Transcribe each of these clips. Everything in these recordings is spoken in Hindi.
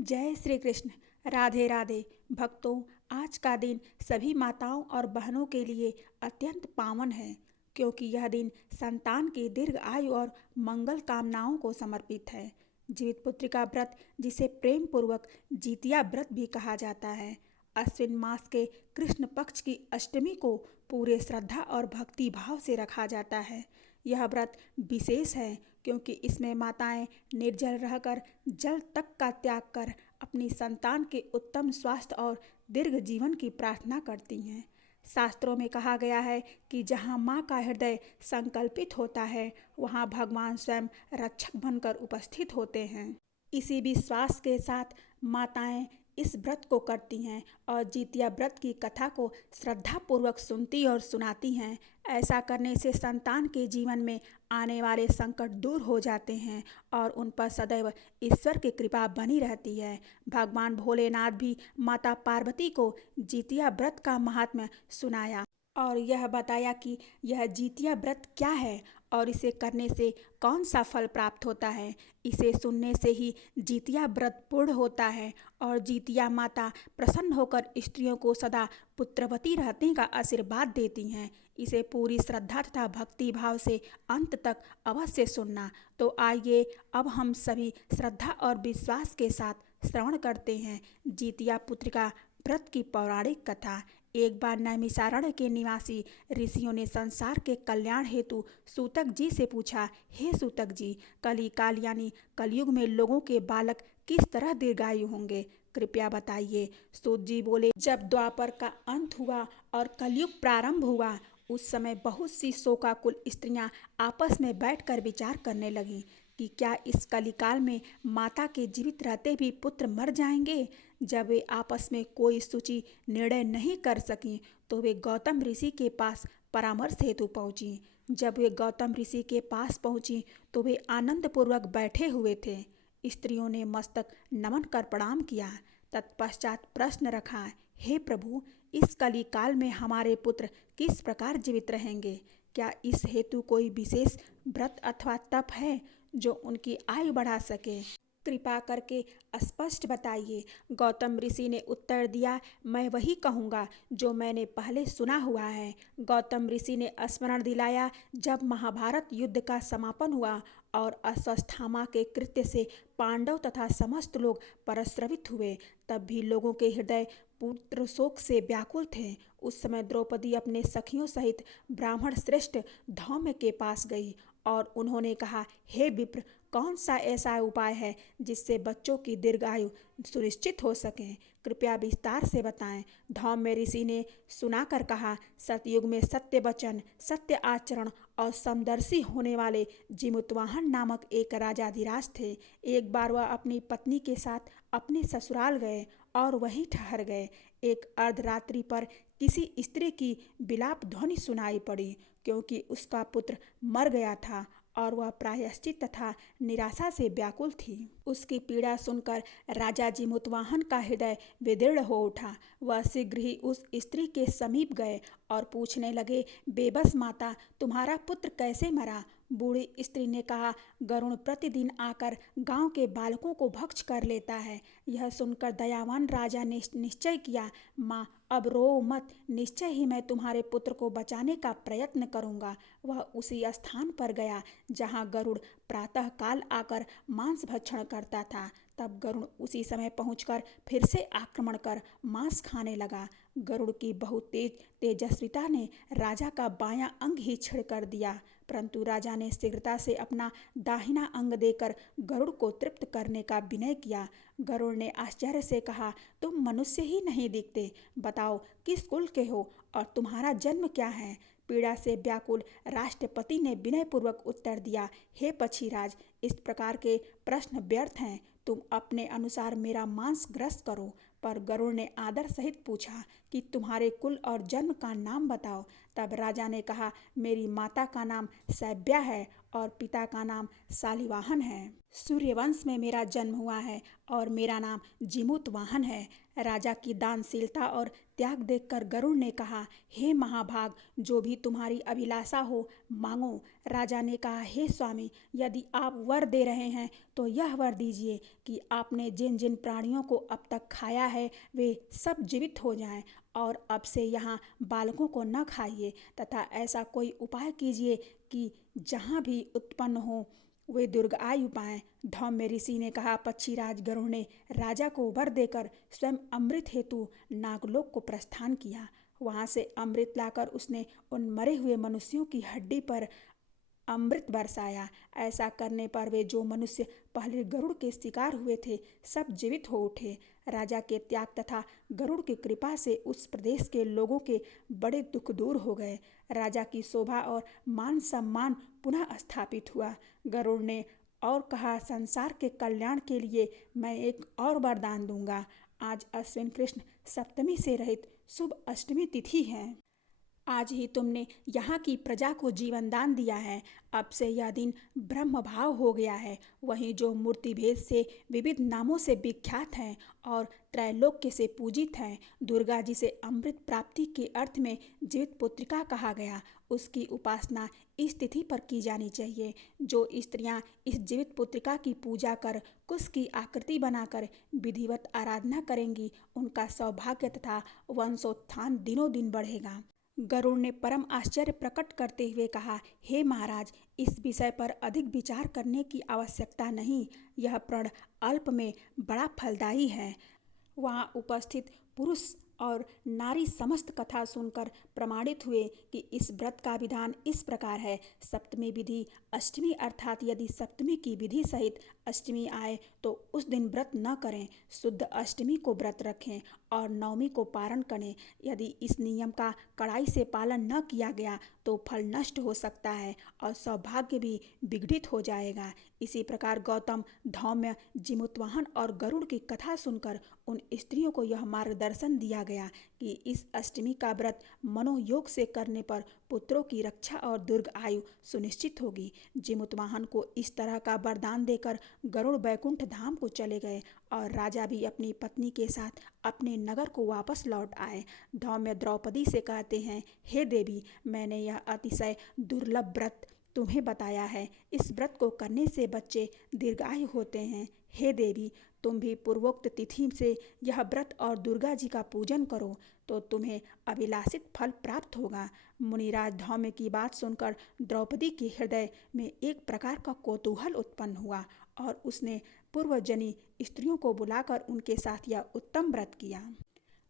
जय श्री कृष्ण। राधे राधे। भक्तों, आज का दिन सभी माताओं और बहनों के लिए अत्यंत पावन है, क्योंकि यह दिन संतान की दीर्घ आयु और मंगल कामनाओं को समर्पित है। जीवित पुत्री का व्रत, जिसे प्रेम पूर्वक जीतिया व्रत भी कहा जाता है, अश्विन मास के कृष्ण पक्ष की अष्टमी को पूरे श्रद्धा और भक्ति भाव से रखा जाता है। यह व्रत विशेष है क्योंकि इसमें माताएं निर्जल रहकर जल तक का त्याग कर अपनी संतान के उत्तम स्वास्थ्य और दीर्घ जीवन की प्रार्थना करती हैं। शास्त्रों में कहा गया है कि जहाँ माँ का हृदय संकल्पित होता है, वहाँ भगवान स्वयं रक्षक बनकर उपस्थित होते हैं। इसी विश्वास के साथ माताएं इस व्रत को करती हैं और जितिया व्रत की कथा को श्रद्धापूर्वक सुनती और सुनाती हैं। ऐसा करने से संतान के जीवन में आने वाले संकट दूर हो जाते हैं और उन पर सदैव ईश्वर की कृपा बनी रहती है। भगवान भोलेनाथ भी माता पार्वती को जितिया व्रत का महात्म्य सुनाया और यह बताया कि यह जितिया व्रत क्या है और इसे करने से कौन सा फल प्राप्त होता है। इसे सुनने से ही जितिया व्रत पूर्ण होता है और जितिया माता प्रसन्न होकर स्त्रियों को सदा पुत्रवती रहने का आशीर्वाद देती हैं। इसे पूरी श्रद्धा तथा भक्ति भाव से अंत तक अवश्य सुनना। तो आइए अब हम सभी श्रद्धा और विश्वास के साथ श्रवण करते हैं जितिया पुत्रिका व्रत की पौराणिक कथा। एक बार नैमिषारण्य के निवासी ऋषियों ने संसार के कल्याण हेतु सूतक जी से पूछा, हे सूतक जी, कलिकाल यानी कलयुग में लोगों के बालक किस तरह दीर्घायु होंगे, कृपया बताइए। सूत जी बोले, जब द्वापर का अंत हुआ और कलयुग प्रारंभ हुआ, उस समय बहुत सी शोकाकुल स्त्रियां आपस में बैठकर विचार करने लगीं कि क्या इस कलिकाल में माता के जीवित रहते भी पुत्र मर जाएंगे। जब वे आपस में कोई सूची निर्णय नहीं कर सकीं तो वे गौतम ऋषि के पास परामर्श हेतु पहुंची। जब वे गौतम ऋषि के पास पहुंची तो वे आनंदपूर्वक बैठे हुए थे। स्त्रियों ने मस्तक नमन कर प्रणाम किया। तत्पश्चात प्रश्न रखा, हे प्रभु, इस कलिकाल में हमारे पुत्र किस प्रकार जीवित रहेंगे। क्या इस हेतु कोई विशेष व्रत अथवा तप है जो उनकी आयु बढ़ा सके, कृपा करके स्पष्ट बताइए। गौतम ऋषि ने उत्तर दिया, मैं वही कहूँगा जो मैंने पहले सुना हुआ है। गौतम ऋषि ने स्मरण दिलाया, जब महाभारत युद्ध का समापन हुआ और अश्वत्थामा के कृत्य से पांडव तथा समस्त लोग परस्रवित हुए, तब भी लोगों के हृदय पुत्र शोक से व्याकुल थे। उस समय द्रौपदी अपने सखियों सहित ब्राह्मण श्रेष्ठ धौम्य के पास गई और उन्होंने कहा, हे विप्र, कौन सा ऐसा उपाय है जिससे बच्चों की दीर्घायु सुनिश्चित हो सके, कृपया विस्तार से बताएं। धौम्य ऋषि ने सुनाकर कहा, सतयुग में सत्य वचन, सत्य आचरण और समदर्शी होने वाले जिमुतवाहन नामक एक राजाधिराज थे। एक बार वह अपनी पत्नी के साथ अपने ससुराल गए और वहीं ठहर गए। एक अर्धरात्रि पर किसी स्त्री की विलाप ध्वनि सुनाई पड़ी, क्योंकि उसका पुत्र मर गया था और वह प्रायश्चित तथा निराशा से व्याकुल थी। उसकी पीड़ा सुनकर राजा जिमुतवाहन का हृदय विदीर्ण हो उठा। वह शीघ्र ही उस स्त्री के समीप गए और पूछने लगे, बेबस माता, तुम्हारा पुत्र कैसे मरा। बूढ़ी स्त्री ने कहा, गरुण प्रतिदिन आकर गांव के बालकों को भक्ष कर लेता है। यह सुनकर दयावान राजा ने निश्चय किया, माँ, अब रो मत, निश्चय ही मैं तुम्हारे पुत्र को बचाने का प्रयत्न करूंगा। वह उसी स्थान पर गया जहां गरुड़ प्रातः काल आकर मांस भक्षण करता था। तब गरुड़ उसी समय पहुंचकर फिर से आक्रमण कर मांस खाने लगा। गरुड़ की बहुत तेजस्विता ने राजा का बायां अंग ही छेड़ कर दिया, परंतु राजा ने शीघ्रता से अपना दाहिना अंग देकर गरुड़ को तृप्त करने का विनय किया। गरुड़ ने आश्चर्य से कहा, तुम मनुष्य ही नहीं दिखते, बताओ किस कुल के हो और तुम्हारा जन्म क्या है। पीड़ा से व्याकुल राष्ट्रपति ने विनयपूर्वक उत्तर दिया, हे पक्षीराज, इस प्रकार के प्रश्न व्यर्थ हैं। तुम अपने अनुसार मेरा मांस ग्रस्त करो, पर गरुड़ ने आदर सहित पूछा कि तुम्हारे कुल और जन्म का नाम बताओ। तब राजा ने कहा, मेरी माता का नाम सैब्या है और पिता का नाम शालिवाहन है। सूर्यवंश में मेरा जन्म हुआ है और मेरा नाम जिमूतवाहन है। राजा की दानशीलता और त्याग देखकर गरुड़ ने कहा, हे महाभाग, जो भी तुम्हारी अभिलाषा हो मांगो। राजा ने कहा, हे स्वामी, यदि आप वर दे रहे हैं तो यह वर दीजिए कि आपने जिन जिन प्राणियों को अब तक खाया है वे सब जीवित हो जाएं और अब से यहाँ बालकों को न खाइए, तथा ऐसा कोई उपाय कीजिए कि जहाँ भी उत्पन्न हो वे दीर्घायु पाएं। धौम्य ऋषि ने कहा, पक्षीराज गरुड़ ने राजा को वर देकर स्वयं अमृत हेतु नागलोक को प्रस्थान किया। वहां से अमृत लाकर उसने उन मरे हुए मनुष्यों की हड्डी पर अमृत बरसाया। ऐसा करने पर वे जो मनुष्य पहले गरुड़ के शिकार हुए थे सब जीवित हो उठे। राजा के त्याग तथा गरुड़ की कृपा से उस प्रदेश के लोगों के बड़े दुख दूर हो गए। राजा की शोभा और मान सम्मान पुनः स्थापित हुआ। गरुड़ ने और कहा, संसार के कल्याण के लिए मैं एक और वरदान दूंगा। आज अश्विन कृष्ण सप्तमी से रहित शुभ अष्टमी तिथि है। आज ही तुमने यहाँ की प्रजा को जीवन दान दिया है। अब से यह दिन ब्रह्म भाव हो गया है। वहीं जो मूर्ति भेद से विविध नामों से विख्यात हैं और त्रैलोक्य से पूजित हैं, दुर्गा जी से अमृत प्राप्ति के अर्थ में जीवित पुत्रिका कहा गया, उसकी उपासना इस तिथि पर की जानी चाहिए। जो स्त्रियां इस जीवित पुत्रिका की पूजा कर कुश की आकृति बनाकर विधिवत आराधना करेंगी, उनका सौभाग्य तथा वंशोत्थान दिनों दिन बढ़ेगा। गरुड़ ने परम आश्चर्य प्रकट करते हुए कहा, हे महाराज, इस विषय पर अधिक विचार करने की आवश्यकता नहीं। यह प्रण अल्प में बड़ा फलदायी है। वहाँ उपस्थित पुरुष और नारी समस्त कथा सुनकर प्रमाणित हुए कि इस व्रत का विधान इस प्रकार है। सप्तमी विधि अष्टमी, अर्थात यदि सप्तमी की विधि सहित अष्टमी आए तो उस दिन व्रत न करें। शुद्ध अष्टमी को व्रत रखें और नवमी को पारण करें। यदि इस नियम का कड़ाई से पालन न किया गया तो फल नष्ट हो सकता है और सौभाग्य भी विघटित हो जाएगा। इसी प्रकार गौतम, धौम्य, जिमूतवाहन और गरुड़ की कथा सुनकर उन स्त्रियों को यह मार्गदर्शन दिया गया कि इस अष्टमी का व्रत मनोयोग से करने पर पुत्रों की रक्षा और दीर्घ आयु सुनिश्चित होगी। जिमूतवाहन को इस तरह का वरदान देकर गरुड़ बैकुंठ धाम को चले गए और राजा भी अपनी पत्नी के साथ अपने नगर को वापस लौट आए। धौम्य द्रौपदी से कहते हैं, हे देवी, मैंने यह अतिशय दुर्लभ व्रत तुम्हें बताया है। इस व्रत को करने से बच्चे दीर्घायु होते हैं। हे देवी, तुम भी पूर्वोक्त तिथि से यह व्रत और दुर्गा जी का पूजन करो तो तुम्हें अभिलाषित फल प्राप्त होगा। मुनिराज धौम्य की बात सुनकर द्रौपदी के हृदय में एक प्रकार का कौतूहल उत्पन्न हुआ और उसने पूर्वजनी स्त्रियों को बुलाकर उनके साथ यह उत्तम व्रत किया।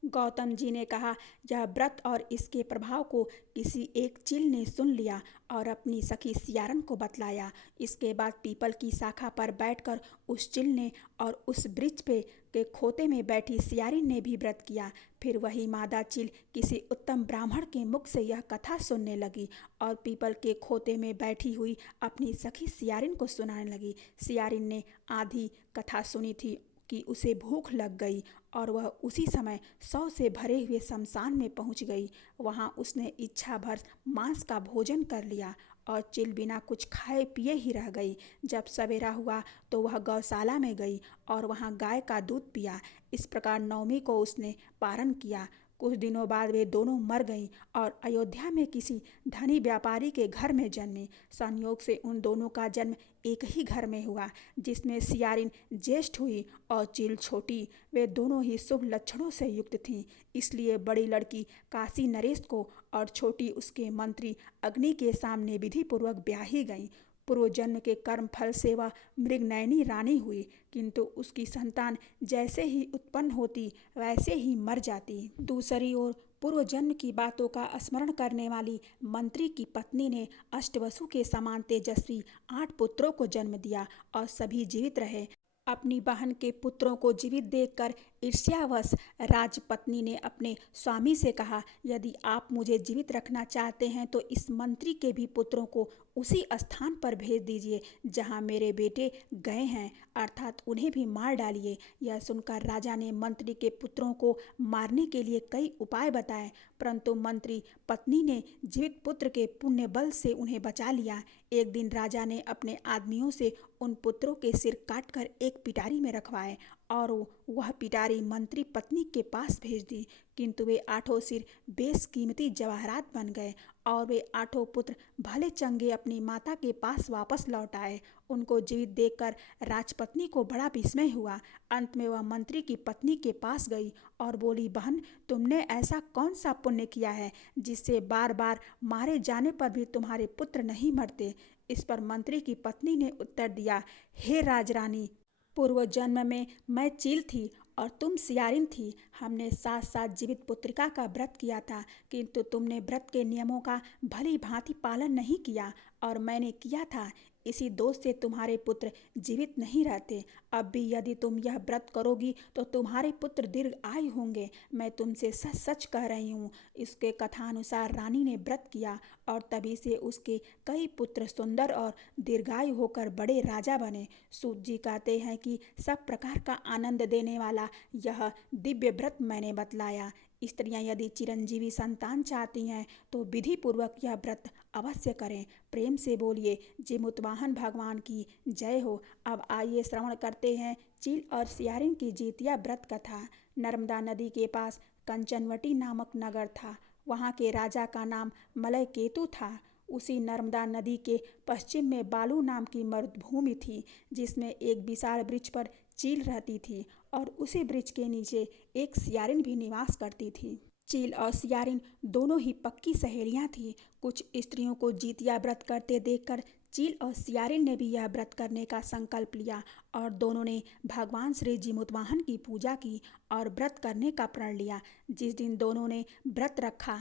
गौतम जी ने कहा, यह व्रत और इसके प्रभाव को किसी एक चील ने सुन लिया और अपनी सखी सियारन को बतलाया। इसके बाद पीपल की शाखा पर बैठकर उस चील ने और उस वृक्ष पे के खोते में बैठी सियारिन ने भी व्रत किया। फिर वही मादा चील किसी उत्तम ब्राह्मण के मुख से यह कथा सुनने लगी और पीपल के खोते में बैठी हुई अपनी सखी सियारिन को सुनाने लगी। सियारिन ने आधी कथा सुनी थी कि उसे भूख लग गई और वह उसी समय 100 से भरे हुए शमशान में पहुंच गई। वहां उसने इच्छा भर मांस का भोजन कर लिया और चील बिना कुछ खाए पिए ही रह गई। जब सवेरा हुआ तो वह गौशाला में गई और वहां गाय का दूध पिया। इस प्रकार नवमी को उसने पारण किया। कुछ दिनों बाद वे दोनों मर गईं और अयोध्या में किसी धनी व्यापारी के घर में जन्मी। संयोग से उन दोनों का जन्म एक ही घर में हुआ, जिसमें सियारिन ज्येष्ठ हुई और चील छोटी। वे दोनों ही शुभ लक्षणों से युक्त थीं, इसलिए बड़ी लड़की काशी नरेश को और छोटी उसके मंत्री अग्नि के सामने विधि पूर्वक ब्याही गई। पूर्व जन्म के कर्म फल से वह मृगनयनी रानी हुई, किंतु उसकी संतान जैसे ही उत्पन्न होती वैसे ही मर जाती। दूसरी ओर पूर्व जन्म की बातों का स्मरण करने वाली मंत्री की पत्नी ने अष्टवसु के समान तेजस्वी 8 पुत्रों को जन्म दिया और सभी जीवित रहे। अपनी बहन के पुत्रों को जीवित देखकर ईर्ष्यावश राजपत्नी ने अपने स्वामी से कहा, यदि आप मुझे जीवित रखना चाहते हैं तो इस मंत्री के भी पुत्रों को उसी स्थान पर भेज दीजिए जहां मेरे बेटे गए हैं, अर्थात उन्हें भी मार डालिए। यह सुनकर राजा ने मंत्री के पुत्रों को मारने के लिए कई उपाय बताए, परंतु मंत्री पत्नी ने जीवित पुत्र के पुण्य बल से उन्हें बचा लिया। एक दिन राजा ने अपने आदमियों से उन पुत्रों के सिर काटकर एक पिटारी में रखवाए और वह पिटारी मंत्री पत्नी के पास भेज दी, किंतु वे 8 सिर बेशकीमती जवाहरात बन गए और वे 8 पुत्र भले चंगे अपनी माता के पास वापस लौट आए। उनको जीवित देखकर राजपत्नी को बड़ा विस्मय हुआ। अंत में वह मंत्री की पत्नी के पास गई और बोली, बहन, तुमने ऐसा कौन सा पुण्य किया है जिससे बार बार मारे जाने पर भी तुम्हारे पुत्र नहीं मरते? इस पर मंत्री की पत्नी ने उत्तर दिया, हे राजरानी, पूर्व जन्म में मैं चील थी और तुम सियारिन थी। हमने साथ साथ जीवित पुत्रिका का व्रत किया था, किंतु तुमने व्रत के नियमों का भली भांति पालन नहीं किया और मैंने किया था। इसी दोष से तुम्हारे पुत्र जीवित नहीं रहते। अब भी यदि तुम यह व्रत करोगी तो तुम्हारे पुत्र दीर्घ आयु होंगे। मैं तुमसे सच सच कह रही हूँ। इसके कथानुसार रानी ने व्रत किया और तभी से उसके कई पुत्र सुंदर और दीर्घायु होकर बड़े राजा बने। सूत जी कहते हैं कि सब प्रकार का आनंद देने वाला यह दिव्य व्रत मैंने बतलाया। स्त्रियां यदि चिरंजीवी संतान चाहती हैं तो विधि पूर्वक यह व्रत अवश्य करें। प्रेम से बोलिए, जिमुतवाहन भगवान की जय हो। अब आइए श्रवण करते हैं चील और सियारिन की जीतिया व्रत कथा। नर्मदा नदी के पास कंचनवटी नामक नगर था। वहाँ के राजा का नाम मलय केतु था। उसी नर्मदा नदी के पश्चिम में बालू नाम की मरुभूमि थी, जिसमें एक विशाल वृक्ष पर चील रहती थी और उसी वृक्ष के नीचे एक सियारिन भी निवास करती थी। चील और सियारिन दोनों ही पक्की सहेलियां थीं। कुछ स्त्रियों को जीतिया व्रत करते देखकर चील और सियारिन ने भी यह व्रत करने का संकल्प लिया और दोनों ने भगवान श्री जिमुतवाहन की पूजा की और व्रत करने का प्रण लिया। जिस दिन दोनों ने व्रत रखा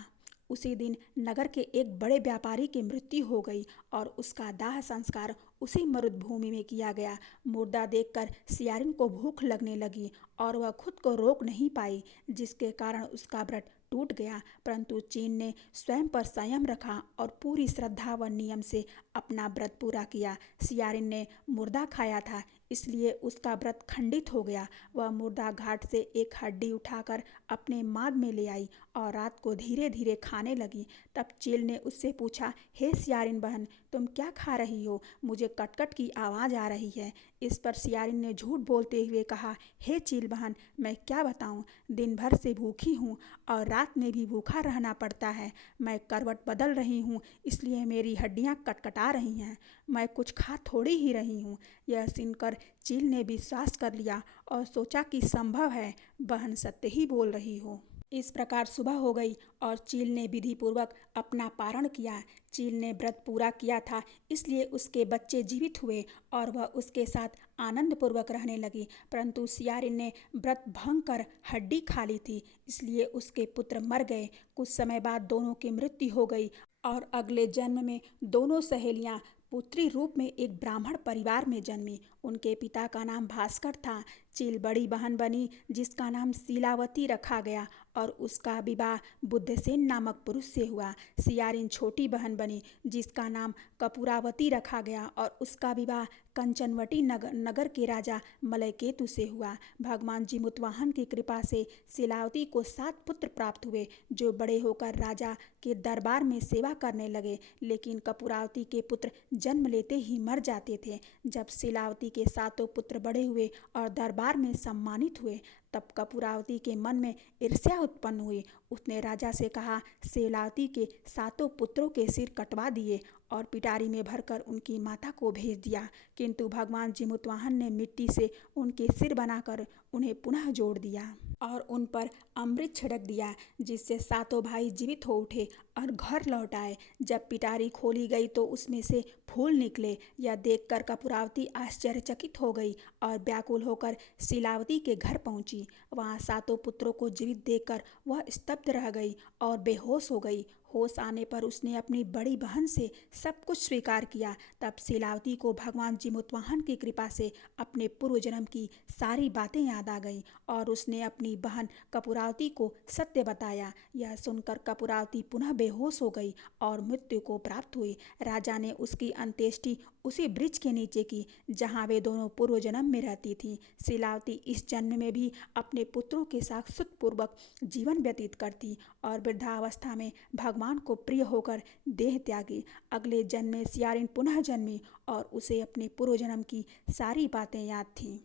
उसी दिन नगर के एक बड़े व्यापारी की मृत्यु हो गई और उसका दाह संस्कार उसी मरुभूमि में किया गया। मुर्दा देखकर सियारिन को भूख लगने लगी और वह खुद को रोक नहीं पाई, जिसके कारण उसका व्रत टूट गया। परंतु चीन ने स्वयं पर संयम रखा और पूरी श्रद्धा व नियम से अपना व्रत पूरा किया। सियारिन ने मुर्दा खाया था, इसलिए उसका व्रत खंडित हो गया। वह मुर्दा घाट से एक हड्डी उठाकर अपने माद में ले आई और रात को धीरे धीरे खाने लगी। तब चील ने उससे पूछा, हे सियारिन बहन, तुम क्या खा रही हो? मुझे कटकट की आवाज़ आ रही है। इस पर सियारिन ने झूठ बोलते हुए कहा, हे चील बहन, मैं क्या बताऊं, दिन भर से भूखी हूँ और रात में भी भूखा रहना पड़ता है। मैं करवट बदल रही हूँ, इसलिए मेरी हड्डियाँ कटकटा रही हैं। मैं कुछ खा थोड़ी ही रही हूँ। यह सुनकर चील ने विश्वास कर लिया और सोचा कि संभव है बहन सत्य ही बोल रही हो। इस प्रकार सुबह हो गई और चील ने विधि पूर्वक अपना पारण किया। चील ने व्रत पूरा किया था, इसलिए उसके बच्चे जीवित हुए और वह उसके साथ आनंद पूर्वक रहने लगी। परंतु सियारिन ने व्रत भंग कर हड्डी खा ली थी, इसलिए उसके पुत्र मर गए। कुछ समय बाद दोनों की मृत्यु हो गई और अगले जन्म में दोनों सहेलियां पुत्री रूप में एक ब्राह्मण परिवार में जन्मी। उनके पिता का नाम भास्कर था। चील बड़ी बहन बनी, जिसका नाम शीलावती रखा गया और उसका विवाह बुद्धसेन नामक पुरुष से हुआ। सियारिन छोटी बहन बनी, जिसका नाम कपूरावती रखा गया और उसका विवाह कंचनवटी नगर के राजा मलयकेतु से हुआ। भगवान जिमुतवाहन की कृपा से शीलावती को 7 पुत्र प्राप्त हुए, जो बड़े होकर राजा के दरबार में सेवा करने लगे। लेकिन कपूरावती के पुत्र जन्म लेते ही मर जाते थे। जब शीलावती के 7 पुत्र बड़े हुए और दरबार में सम्मानित हुए, तब कपूरावती के मन में ईर्ष्या उत्पन्न हुई। उसने राजा से कहा, शीलावती के 7 पुत्रों के सिर कटवा दिए और पिटारी में भरकर उनकी माता को भेज दिया। किंतु भगवान जिमुतवाहन ने मिट्टी से उनके सिर बनाकर उन्हें पुनः जोड़ दिया और उन पर अमृत छिड़क दिया, जिससे 7 भाई जीवित हो उठे और घर लौट आए। जब पिटारी खोली गई तो उसमें से फूल निकले। यह देखकर कपूरावती आश्चर्यचकित हो गई और व्याकुल होकर शीलावती के घर पहुंची। वहां 7 पुत्रों को जीवित देखकर वह स्तब्ध रह गई और बेहोश हो गई। होश आने पर उसने अपनी बड़ी बहन से सब कुछ स्वीकार किया। तब शीलावती को भगवान जिमुतवाहन की कृपा से अपने पूर्व जन्म की सारी बातें याद आ गईं और उसने अपनी बहन कपूरावती को सत्य बताया। यह सुनकर कपूरावती पुनः बेहोश हो गई और मृत्यु को प्राप्त हुई। राजा ने उसकी अंत्येष्टि उसी वृक्ष के नीचे की जहाँ वे दोनों पूर्व जन्म में रहती थीं। शीलावती इस जन्म में भी अपने पुत्रों के साथ सुखपूर्वक जीवन व्यतीत करती और वृद्धावस्था में भगवान को प्रिय होकर देह त्यागी। अगले जन्म में सियारिन पुनः जन्मी और उसे अपने पूर्व जन्म की सारी बातें याद थीं।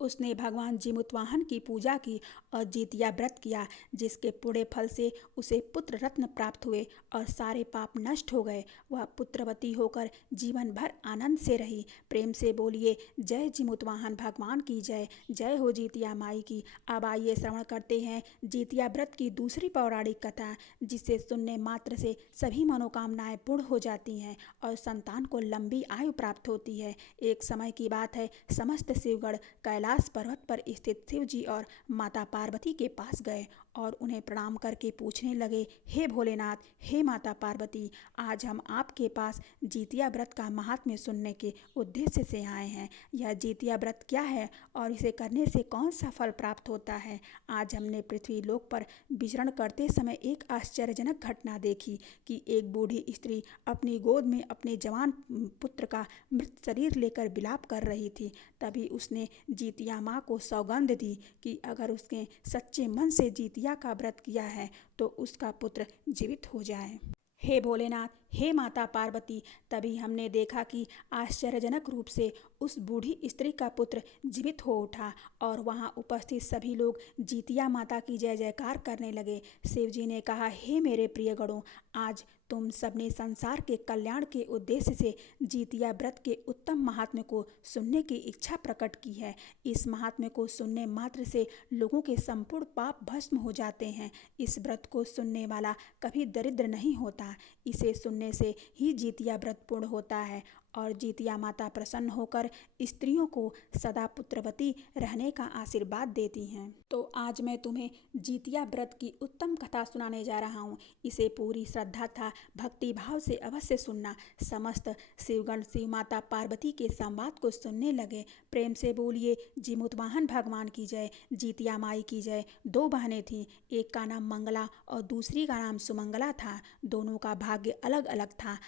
उसने भगवान जिमुतवाहन की पूजा की और जितिया व्रत किया, जिसके पूरे फल से उसे पुत्र रत्न प्राप्त हुए और सारे पाप नष्ट हो गए। वह पुत्रवती होकर जीवन भर आनंद से रही। प्रेम से बोलिए जय जिमुतवाहन भगवान की जय। जय हो जितिया माई की। अब आइए श्रवण करते हैं जितिया व्रत की दूसरी पौराणिक कथा, जिसे सुनने मात्र से सभी मनोकामनाएं पूर्ण हो जाती हैं और संतान को लंबी आयु प्राप्त होती है। एक समय की बात है, समस्त शिवगढ़ कैलाश पर्वत पर स्थित शिव जी और माता पार्वती के पास गए और उन्हें प्रणाम करके पूछने लगे, हे भोलेनाथ, हे माता पार्वती, आज हम आपके पास जितिया व्रत का महात्म्य सुनने के उद्देश्य से आए हैं। यह जितिया व्रत क्या है और इसे करने से कौन सा फल प्राप्त होता है? आज हमने पृथ्वी लोक पर विचरण करते समय एक आश्चर्यजनक घटना देखी कि एक बूढ़ी स्त्री अपनी गोद में अपने जवान पुत्र का मृत शरीर लेकर विलाप कर रही थी। तभी उसने जितिया माँ को सौगंध दी कि अगर उसने सच्चे मन से जितिया का व्रत किया है तो उसका पुत्र जीवित हो जाए। हे भोलेनाथ, हे माता पार्वती, तभी हमने देखा कि आश्चर्यजनक रूप से उस बूढ़ी स्त्री का पुत्र जीवित हो उठा और वहां उपस्थित सभी लोग जितिया माता की जय जयकार करने लगे। शिव जी ने कहा, हे मेरे प्रिय गणों, आज तुम सबने संसार के कल्याण के उद्देश्य से जितिया व्रत के उत्तम महात्म्य को सुनने की इच्छा प्रकट की है। इस महात्म्य को सुनने मात्र से लोगों के संपूर्ण पाप भस्म हो जाते हैं। इस व्रत को सुनने वाला कभी दरिद्र नहीं होता। इसे सुनने से ही जितिया व्रत पूर्ण होता है और जितिया माता प्रसन्न होकर स्त्रियों को सदा पुत्रवती रहने का आशीर्वाद देती हैं। तो आज मैं तुम्हें जितिया व्रत की उत्तम कथा सुनाने जा रहा हूँ। इसे पूरी श्रद्धा तथा भक्ति भाव से अवश्य सुनना। समस्त शिवगण शिव माता पार्वती के संवाद को सुनने लगे। प्रेम से बोलिए जिमुतवाहन भगवान की जय, जितिया माई की जय। दो बहनें थीं, एक का नाम मंगला और दूसरी का नाम सुमंगला था। दोनों का भाग्य अलग अलग था।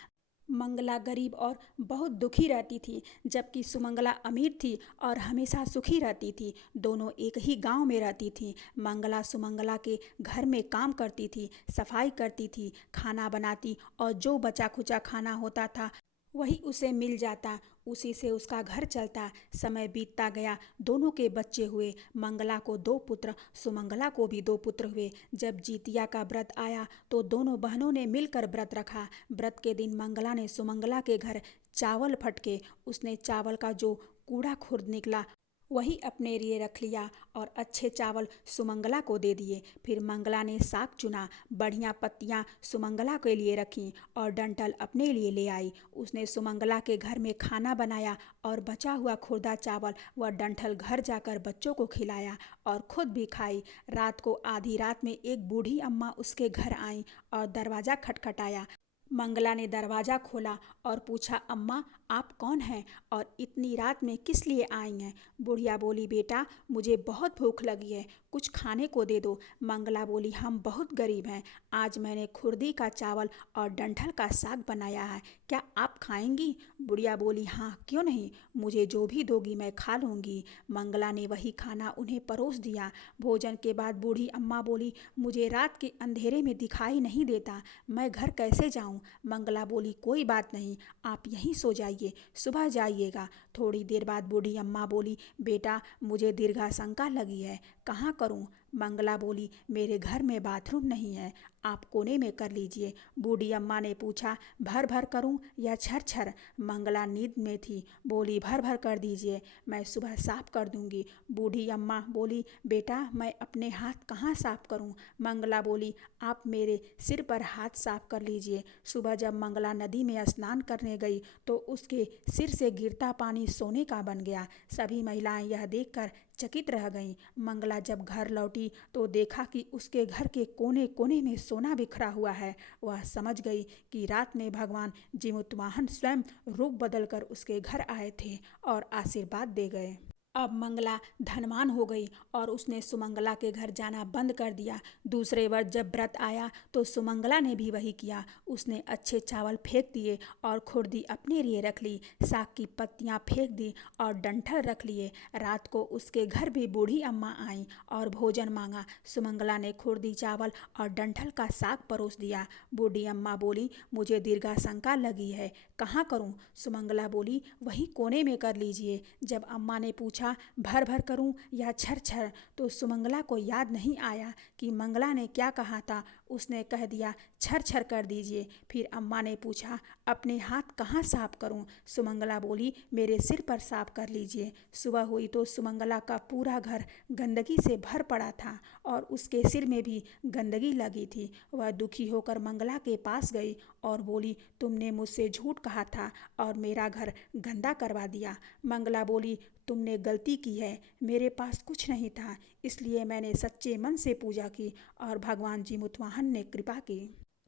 मंगला गरीब और बहुत दुखी रहती थी, जबकि सुमंगला अमीर थी और हमेशा सुखी रहती थी। दोनों एक ही गांव में रहती थीं। मंगला सुमंगला के घर में काम करती थी, सफाई करती थी, खाना बनाती और जो बचा खुचा खाना होता था वही उसे मिल जाता, उसी से उसका घर चलता। समय बीतता गया, दोनों के बच्चे हुए। मंगला को 2 पुत्र, सुमंगला को भी 2 पुत्र हुए। जब जितिया का व्रत आया तो दोनों बहनों ने मिलकर व्रत रखा। व्रत के दिन मंगला ने सुमंगला के घर चावल फटके। उसने चावल का जो कूड़ा खुर्द निकला वही अपने लिए रख लिया और अच्छे चावल सुमंगला को दे दिए। फिर मंगला ने साग चुना, बढ़िया पत्तियां सुमंगला के लिए रखीं और डंठल अपने लिए ले आई। उसने सुमंगला के घर में खाना बनाया और बचा हुआ खुर्दा चावल व डंठल घर जाकर बच्चों को खिलाया और खुद भी खाई। रात को आधी रात में एक बूढ़ी अम्मा उसके घर आई और दरवाज़ा खटखटाया। मंगला ने दरवाज़ा खोला और पूछा, अम्मा आप कौन हैं और इतनी रात में किस लिए आई हैं? बुढ़िया बोली, बेटा मुझे बहुत भूख लगी है, कुछ खाने को दे दो। मंगला बोली, हम बहुत गरीब हैं, आज मैंने खुर्दी का चावल और डंठल का साग बनाया है, क्या आप खाएंगी? बुढ़िया बोली, हाँ क्यों नहीं, मुझे जो भी दोगी मैं खा लूँगी। मंगला ने वही खाना उन्हें परोस दिया। भोजन के बाद बूढ़ी अम्मा बोली, मुझे रात के अंधेरे में दिखाई नहीं देता, मैं घर कैसे जाऊँ? मंगला बोली, कोई बात नहीं, आप यहीं सो जाइए, सुबह जाइएगा। थोड़ी देर बाद बूढ़ी अम्मा बोली, बेटा मुझे दीर्घाशंका लगी है, कहाँ करूँ? मंगला बोली, मेरे घर में बाथरूम नहीं है, आप कोने में कर लीजिए। बूढ़ी अम्मा ने पूछा, भर भर करूं या छर छर? मंगला नींद में थी, बोली, भर भर कर दीजिए, मैं सुबह साफ कर दूंगी। बूढ़ी अम्मा बोली, बेटा मैं अपने हाथ कहाँ साफ करूं? मंगला बोली, आप मेरे सिर पर हाथ साफ कर लीजिए। सुबह जब मंगला नदी में स्नान करने गई तो उसके सिर से गिरता पानी सोने का बन गया। सभी महिलाएं यह देखकर चकित रह गईं। मंगला जब घर लौटी तो देखा कि उसके घर के कोने कोने में सोना बिखरा हुआ है। वह समझ गई कि रात में भगवान जीमूतवाहन स्वयं रूप बदलकर उसके घर आए थे और आशीर्वाद दे गए। अब मंगला धनवान हो गई और उसने सुमंगला के घर जाना बंद कर दिया। दूसरे वर्ष जब व्रत आया तो सुमंगला ने भी वही किया। उसने अच्छे चावल फेंक दिए और खुर्दी अपने लिए रख ली, साग की पत्तियां फेंक दी और डंठल रख लिए। रात को उसके घर भी बूढ़ी अम्मा आईं और भोजन मांगा। सुमंगला ने खुर्दी चावल और डंठल का साग परोस दिया। बूढ़ी अम्मा बोली, मुझे दीर्घाशंका लगी है, कहाँ करूं? सुमंगला बोली, वही कोने में कर लीजिए। जब अम्मा ने पूछा, भर भर करूं या छर छर, तो सुमंगला को याद नहीं आया कि मंगला ने क्या कहा था। उसने कह दिया, छर छर कर दीजिए। फिर अम्मा ने पूछा, अपने हाथ कहाँ साफ करूं? सुमंगला बोली, मेरे सिर पर साफ कर लीजिए। सुबह हुई तो सुमंगला का पूरा घर गंदगी से भर पड़ा था और उसके सिर में भी गंदगी लगी थी। वह दुखी होकर मंगला के पास गई और बोली, तुमने मुझसे झूठ कहा था और मेरा घर गंदा करवा दिया। मंगला बोली, तुमने गलती की है, मेरे पास कुछ नहीं था, इसलिए मैंने सच्चे मन से पूजा की और भगवान जीमूतवाहन ने कृपा की।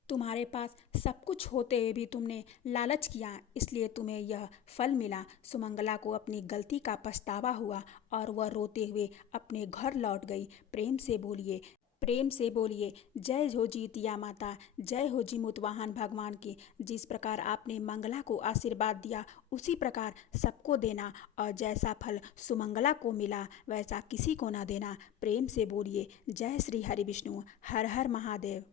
तुम्हारे पास सब कुछ होते हुए भी तुमने लालच किया, इसलिए तुम्हें यह फल मिला। सुमंगला को अपनी गलती का पछतावा हुआ और वह रोते हुए अपने घर लौट गई। प्रेम से बोलिए, जय हो जीतिया माता, जय हो जीमूतवाहन भगवान की। जिस प्रकार आपने मंगला को आशीर्वाद दिया उसी प्रकार सबको देना और जैसा फल सुमंगला को मिला वैसा किसी को न देना। प्रेम से बोलिए, जय श्री हरि विष्णु, हर हर महादेव।